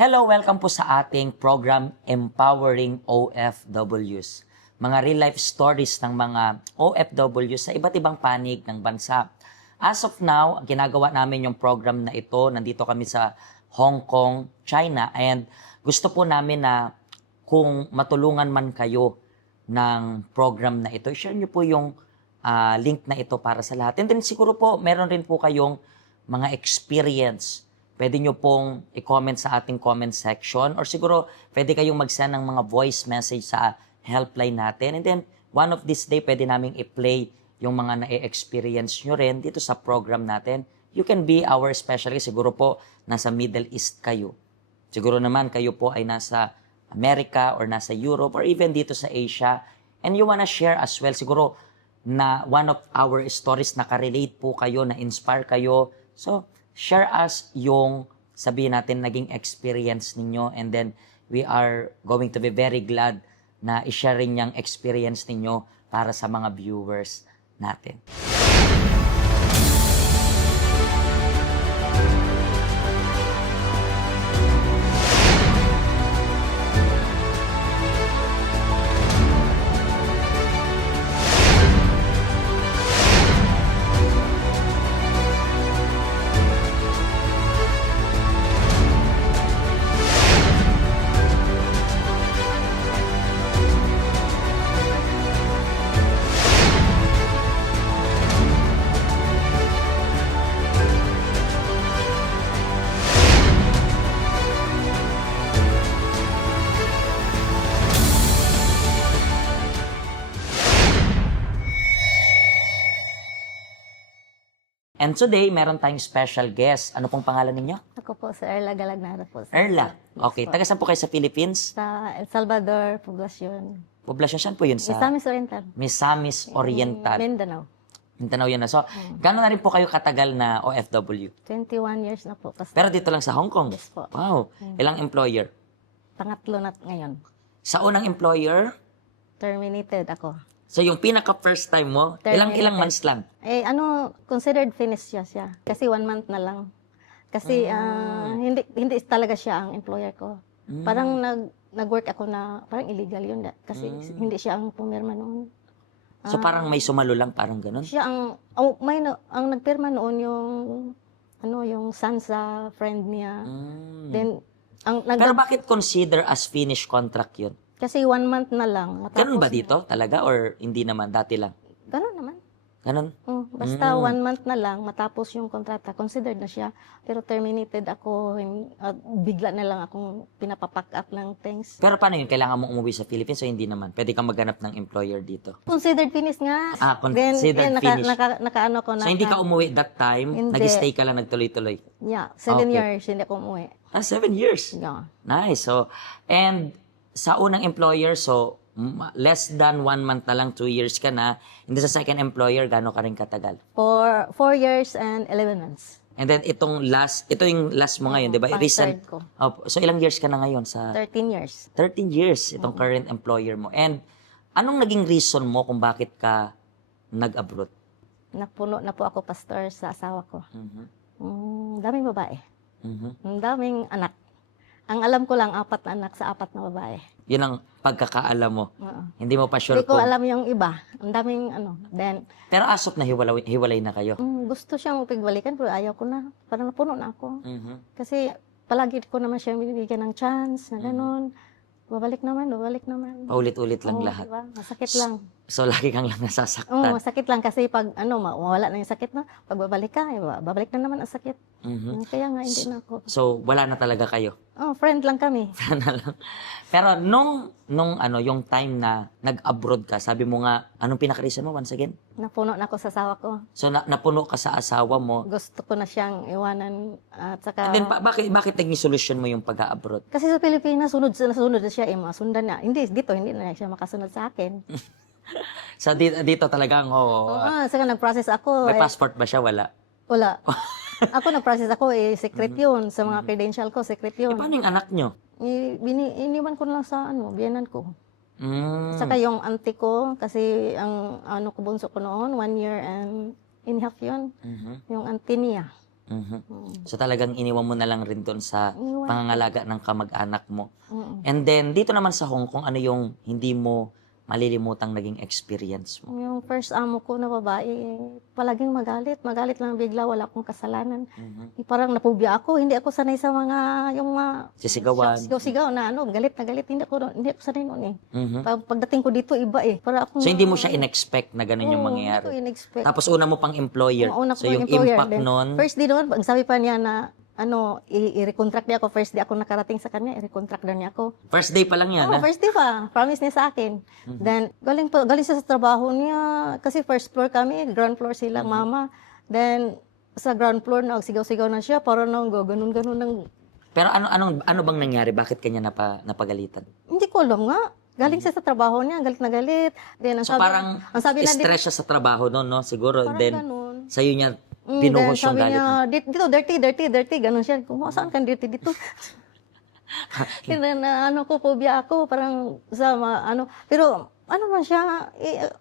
Hello, welcome po sa ating program Empowering OFWs. Mga real-life stories ng mga OFWs sa iba't ibang panig ng bansa. As of now, ang ginagawa namin yung program na ito, nandito kami sa Hong Kong, China, and gusto po namin na kung matulungan man kayo ng program na ito, share nyo po yung link na ito para sa lahat. And then siguro po, meron rin po kayong mga experience. Pwede nyo pong i-comment sa ating comment section or siguro pwede kayong mag-send ng mga voice message sa helpline natin. And then, one of this day, pwede naming i-play yung mga na-experience nyo rin dito sa program natin. You can be our specialist. Siguro po, nasa Middle East kayo. Siguro naman kayo po ay nasa America or nasa Europe or even dito sa Asia. And you wanna share as well, siguro na one of our stories nakarelate po kayo, na-inspire kayo. So, share us yung sabihin natin naging experience ninyo and then we are going to be very glad na i-share rin yung experience ninyo para sa mga viewers natin. And today, meron tayong special guest. Ano pong pangalan ninyo? Ako po, si Erla Galagnara po. Erla. Okay. Taga saan po kayo sa Philippines? Sa El Salvador, Poblacion. Poblasyon, saan po yun? Misamis Oriental. Misamis Oriental. Mindanao. Mindanao yun na. So, gano'n na rin po kayo katagal na OFW? 21 years na po. Pastor. Pero dito lang sa Hong Kong? Yes po. Wow. Ilang employer? Pangatlo na ngayon. Sa unang employer, Terminated ako. so yung pinaka first time mo, ilang Terminated. months lang? Considered finished siya. Kasi 1 month na lang. Kasi hindi talaga siya ang employer ko. Parang nag-work ako na, parang illegal yun. Kasi hindi siya ang pumirma noon. So parang may sumalo lang, parang ganun? Siya ang nagpirma noon yung son sa friend niya. Then, Pero bakit consider as finished contract yun? kasi 1 month na lang. Ganun ba dito talaga or hindi naman, dati lang? Ganun naman. Ganun? Basta 1 month na lang, matapos yung kontrata, considered na siya. Pero terminated ako, bigla na lang akong pinapapack up ng things. Pero paano yun? Kailangan mo umuwi sa Philippines o hindi naman? Pwede kang maghanap ng employer dito. Considered finished nga. Considered finished. Nakaano ko na. So hindi ka umuwi that time? Hindi. Nag-stay ka lang, nagtuloy-tuloy? Yeah, 7 Okay. years, hindi ako umuwi. 7 years? Yeah. Nice. So, and sa unang employer, so less than 1 month na lang, 2 years ka na. And then sa second employer, gano'n ka rin katagal? For 4 years and 11 months. And then ito yung last mo ngayon, di ba? Pang-third ko. So ilang years ka na ngayon sa 13 years. 13 years itong current employer mo. And anong naging reason mo kung bakit ka nag-abroad? Napuno na po ako, pastor, sa asawa ko. Daming babae. Ang daming anak. Ang alam ko lang, 4 na anak sa 4 na babae. Yun ang pagkakaalam mo. Oo. Hindi mo pa sure Hindi ko kung... alam yung iba. Ang daming Then, Pero as of na hiwalay na kayo. gusto siyang pigbalikan, pero ayaw ko na. Parang napuno na ako. Kasi palagi ko naman siyang binibigyan ng chance na gano'n. Babalik naman. Paulit-ulit lang Oo, lahat. diba? Masakit lang. So lagi kang lang Oo, nasasaktan. masakit lang kasi pag mawala na yung sakit na, pag babalik ka, babalik na naman ang sakit. Kaya nga, hindi na ako. So wala na talaga kayo. Oh, friend lang kami. Na lang. Pero yung time na nag-abroad ka, sabi mo nga, anong pinaka-reason mo once again? Napuno na ako sa asawa ko. So napuno ka sa asawa mo. Gusto ko na siyang iwanan at saka... And then bakit naging solusyon mo yung pag-abroad? Kasi sa Pilipinas, sunod na siya, masundan na. Hindi na siya makasunod sa akin. So dito talagang, Saka nag-process ako. may passport ba siya? Wala. Wala. Ako nag-process ako, secret yun. Sa mga credential ko, secret yun. Paano yung anak nyo? Iniwan ko na lang sa biyanan ko. Mm. Saka yung auntie ko, kasi ang bunso ko noon, 1 year and in half yun. Yung auntie niya. So talagang iniwan mo na lang rin doon sa Iniwan. pangangalaga ng kamag-anak mo. Mm. And then, dito naman sa Hong Kong, ano yung hindi mo malilimutang naging experience mo? Yung first amo ko na babae, palaging magalit. Magalit lang bigla, wala akong kasalanan. Parang napubya ako, hindi ako sanay sa mga, yung mga Sisigawan. sigaw-sigaw na ano, galit na galit. Hindi ako sanay noon eh. Pagdating ko dito, iba eh. Para akong, So, hindi mo siya in-expect na ganun yung Oo, mangyayari. Hindi ko in-expect. Tapos, una mo pang employer. Una So, ko yung employer. impact Then, nun, first day doon, ang sabi pa niya na, i-recontract niya ako. First day ako nakarating sa kanya, i-recontract daw niya ako. first day pa lang yan, Oh, ha? first day pa. Promise niya sa akin. Then, galing siya sa trabaho niya. Kasi first floor kami, ground floor sila, mama. Then, sa ground floor, sigaw-sigaw na siya. Parang ganun-ganun ng... Pero ano bang nangyari? Bakit kanya napagalitan? Hindi ko alam nga. Galing siya sa trabaho niya, galit na galit. Then, So, parang ang sabi na stress siya sa trabaho noon, no? Siguro. parang Then, ganun. sa'yo niya Then pinuhos yung sabi galit niya, mo. dito, dirty, ganun siya. Kung saan kang dirty dito? na phobia ako, parang pero ano man siya,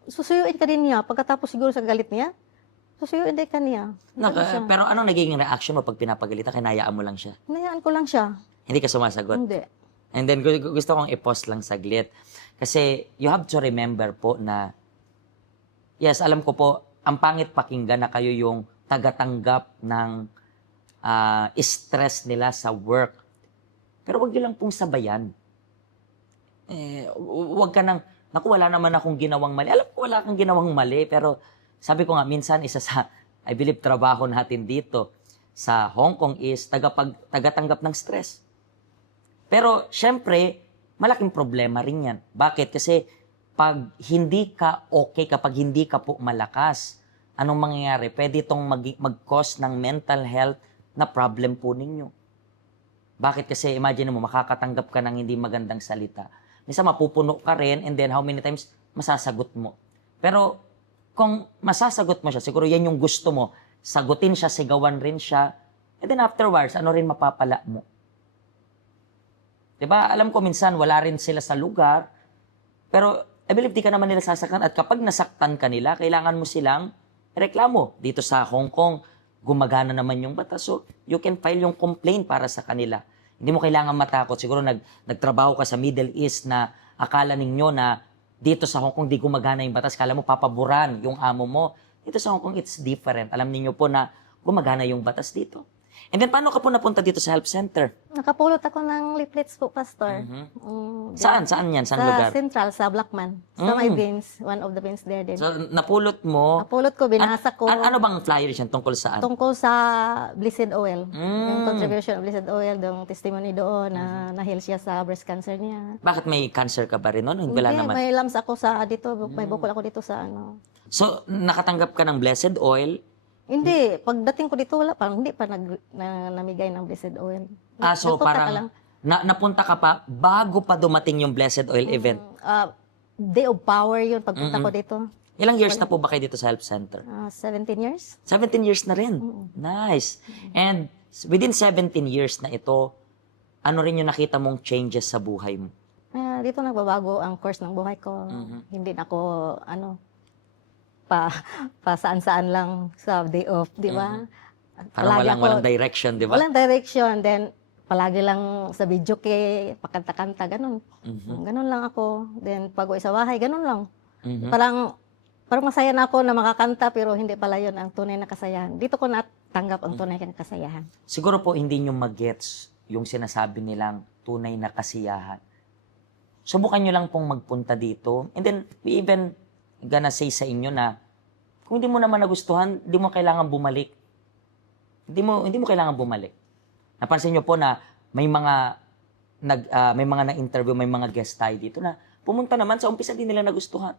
susuyuin ka din niya, pagkatapos siguro sa galit niya, susuyuin din ka niya. Pero anong nagiging reaction mo pag pinapagalitan? Kinayaan mo lang siya? Hinayaan ko lang siya. Hindi ka sumasagot? Hindi. And then, gusto kong i-pause lang saglit. Kasi, you have to remember po na, yes, alam ko po, ang pangit pakinggan na kayo yung tagatanggap ng stress nila sa work. Pero wag nyo lang pong sabayan. Wag ka nang, naku, wala naman akong ginawang mali. Alam ko wala kang ginawang mali, pero sabi ko nga, minsan isa sa, I believe, trabaho natin dito sa Hong Kong is tagatanggap ng stress. Pero, syempre, malaking problema rin yan. Bakit? Kasi, pag hindi ka okay, kapag hindi ka po malakas, anong mangyayari? Pwede itong mag-cause ng mental health na problem po ninyo. Bakit? Kasi, imagine mo, makakatanggap ka ng hindi magandang salita. Minsan, mapupuno ka rin, and then how many times masasagot mo. Pero, kung masasagot mo siya, siguro yan yung gusto mo, sagutin siya, sigawan rin siya, and then afterwards, ano rin mapapala mo? Diba? Alam ko minsan, wala rin sila sa lugar, pero I believe di ka naman nila sasaktan, at kapag nasaktan ka nila, kailangan mo silang reklamo. Dito sa Hong Kong, gumagana naman yung batas, so you can file yung complaint para sa kanila. Hindi mo kailangan matakot. Siguro nagtrabaho ka sa Middle East na akala ninyo na dito sa Hong Kong di gumagana yung batas. Kala mo papaboran yung amo mo. Dito sa Hong Kong, it's different. Alam niyo po na gumagana yung batas dito. And then, paano ka po napunta dito sa help center? Nakapulot ako ng leaflets po, Pastor. Saan? Saan yan? Saan Sa lugar? Central, sa Blackman. Sa my bins. One of the bins there din. So, napulot mo. Napulot ko, binasa ko. Ano bang flyers yan? Tungkol saan? Tungkol sa Blessed Oil. Yung contribution of Blessed Oil, yung testimony doon na na-heal siya sa breast cancer niya. Bakit may cancer ka ba rin noon? Wala Hindi, naman. may lumps ako sa dito, may bukol ako dito sa ano. So, nakatanggap ka ng blessed oil. Hindi, pagdating ko dito wala pa, hindi pa namigay ng Blessed Oil. So Nagpunta ka parang lang. napunta ka pa bago pa dumating yung blessed oil event. Day of Power yun pagpunta ko dito. Ilang years na po ba kayo dito sa help center? 17 years. 17 years na rin. Nice. And within 17 years na ito, ano rin yung nakita mong changes sa buhay mo? Dito nagbabago ang course ng buhay ko. Hindi na ako, pa saan-saan lang sa day off, di ba? Parang Palagi walang direction, di ba? Walang direction. Then, palagi lang sa video kay pakanta-kanta, ganun. Ganun lang ako. Then, pag uwi sa bahay, ganun lang. Parang masaya na ako na makakanta, pero hindi pala yun ang tunay na kasayahan. Dito ko natanggap ang tunay na kasayahan. Siguro po hindi nyo mag-gets yung sinasabi nilang tunay na kasiyahan. Subukan nyo lang pong magpunta dito. And then, we even gonna say sa inyo na kung hindi mo naman nagustuhan, hindi mo kailangan bumalik. Hindi mo kailangan bumalik. Napansin nyo po na may mga na-interview, may mga guest tayo dito na pumunta naman sa umpisa din nila nagustuhan.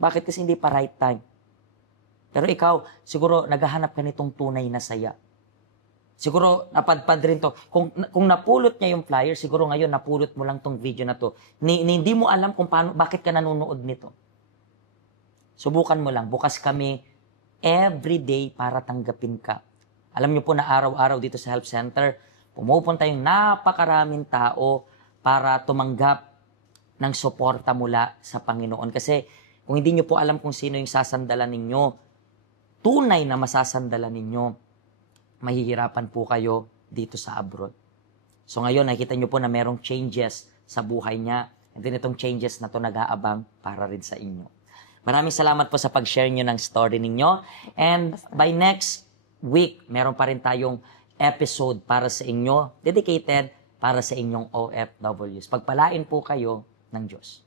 Bakit? Kasi hindi pa right time. Pero ikaw, siguro naghahanap ka nitong tunay na saya. Siguro napadpad rin to. Kung napulot niya yung flyer, siguro ngayon napulot mo lang tong video na to. Hindi mo alam kung bakit ka nanonood nito. Subukan mo lang. Bukas kami everyday para tanggapin ka. Alam niyo po na araw-araw dito sa Help Center, pumupunta yung napakaraming tao para tumanggap ng suporta mula sa Panginoon. Kasi kung hindi niyo po alam kung sino yung sasandalan ninyo, tunay na masasandalan ninyo, mahihirapan po kayo dito sa abroad. So ngayon, nakikita nyo po na merong changes sa buhay niya. And then itong changes na to nag-aabang para rin sa inyo. Maraming salamat po sa pag-share nyo ng story ninyo. And by next week, meron pa rin tayong episode para sa inyo, dedicated para sa inyong OFWs. Pagpalain po kayo ng Diyos.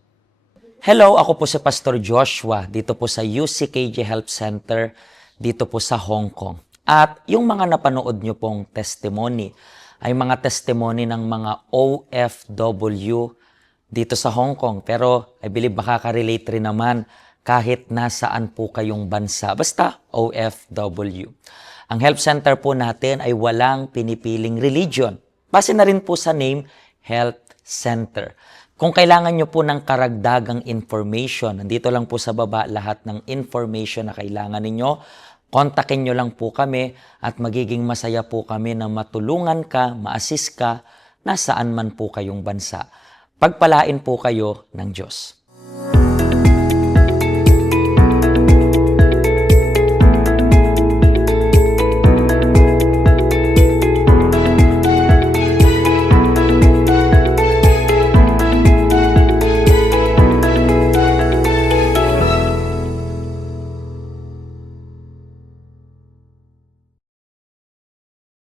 Hello, ako po si Pastor Joshua dito po sa UCKJ Health Center dito po sa Hong Kong. At yung mga napanood nyo pong testimony ay mga testimony ng mga OFW dito sa Hong Kong. Pero I believe makaka-relate rin naman kahit nasaan po kayong bansa. Basta OFW. Ang health center po natin ay walang pinipiling religion. Base na rin po sa name, Health Center. Kung kailangan nyo po ng karagdagang information, nandito lang po sa baba lahat ng information na kailangan ninyo. Kontakin nyo lang po kami at magiging masaya po kami na matulungan ka, ma-assist ka, nasaan man po kayong bansa. Pagpalain po kayo ng Diyos.